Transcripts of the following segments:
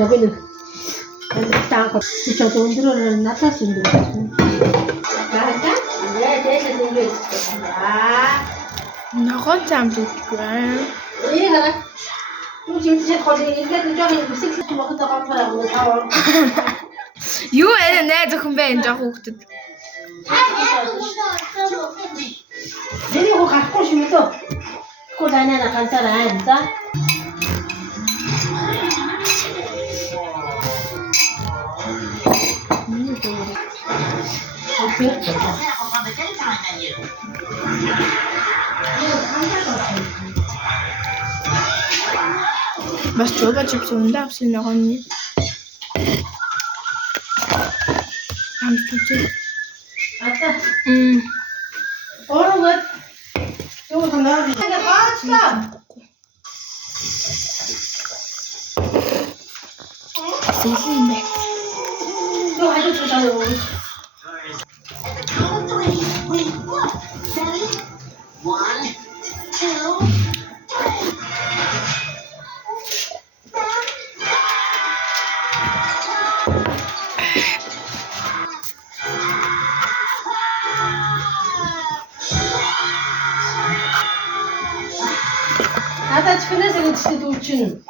여기는 땅 저도 온도를 낮아서 온도를 나한테? 네, 대신 생겨 있었습니다. 너가 참 좋구나. 이해가나? 지금 제 거기 인데도 저기 식스 먹었다 가파라고 사와. Jo, nee, toch een beetje goed. 내리고 갖고 싶으면 또 고다니나 간 사람 진짜? Was Joba Chips und darf sie noch nie. 아따. Oh, what? 이거 간다. 내가 봤다. 세심해. 너 아주 좋아요. 아따 천에서 진짜 돌진.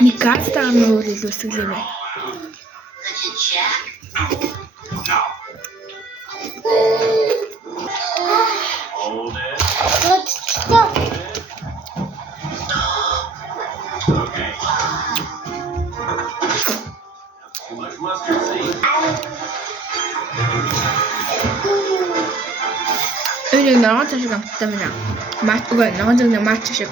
Die Karte daar nog niet lustig zijn. Hold it. Stop. Okay. Too much mustard seed. Öyle 나한테 시간 때문에 맛가 나한테 그냥 맞추시.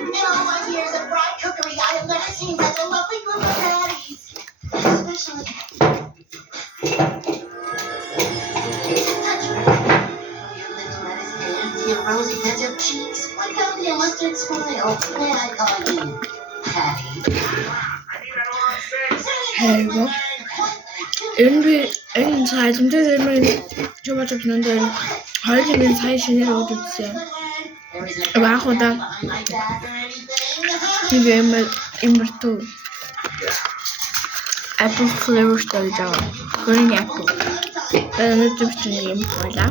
In all my years of bright cookery, I have never seen such a lovely group of patties. Especially your little lettuce hands, your rosy ketchup cheeks. What about your mustard smile? May I call you Patty? Helga. Irgendwie Zeit und das ist immer Joba Chips und dann heute bin ich schnell reduzieren. Aber auch da die wir immer tun. Apple flavor style Java. Green apple. Dann nicht im Stream, oder?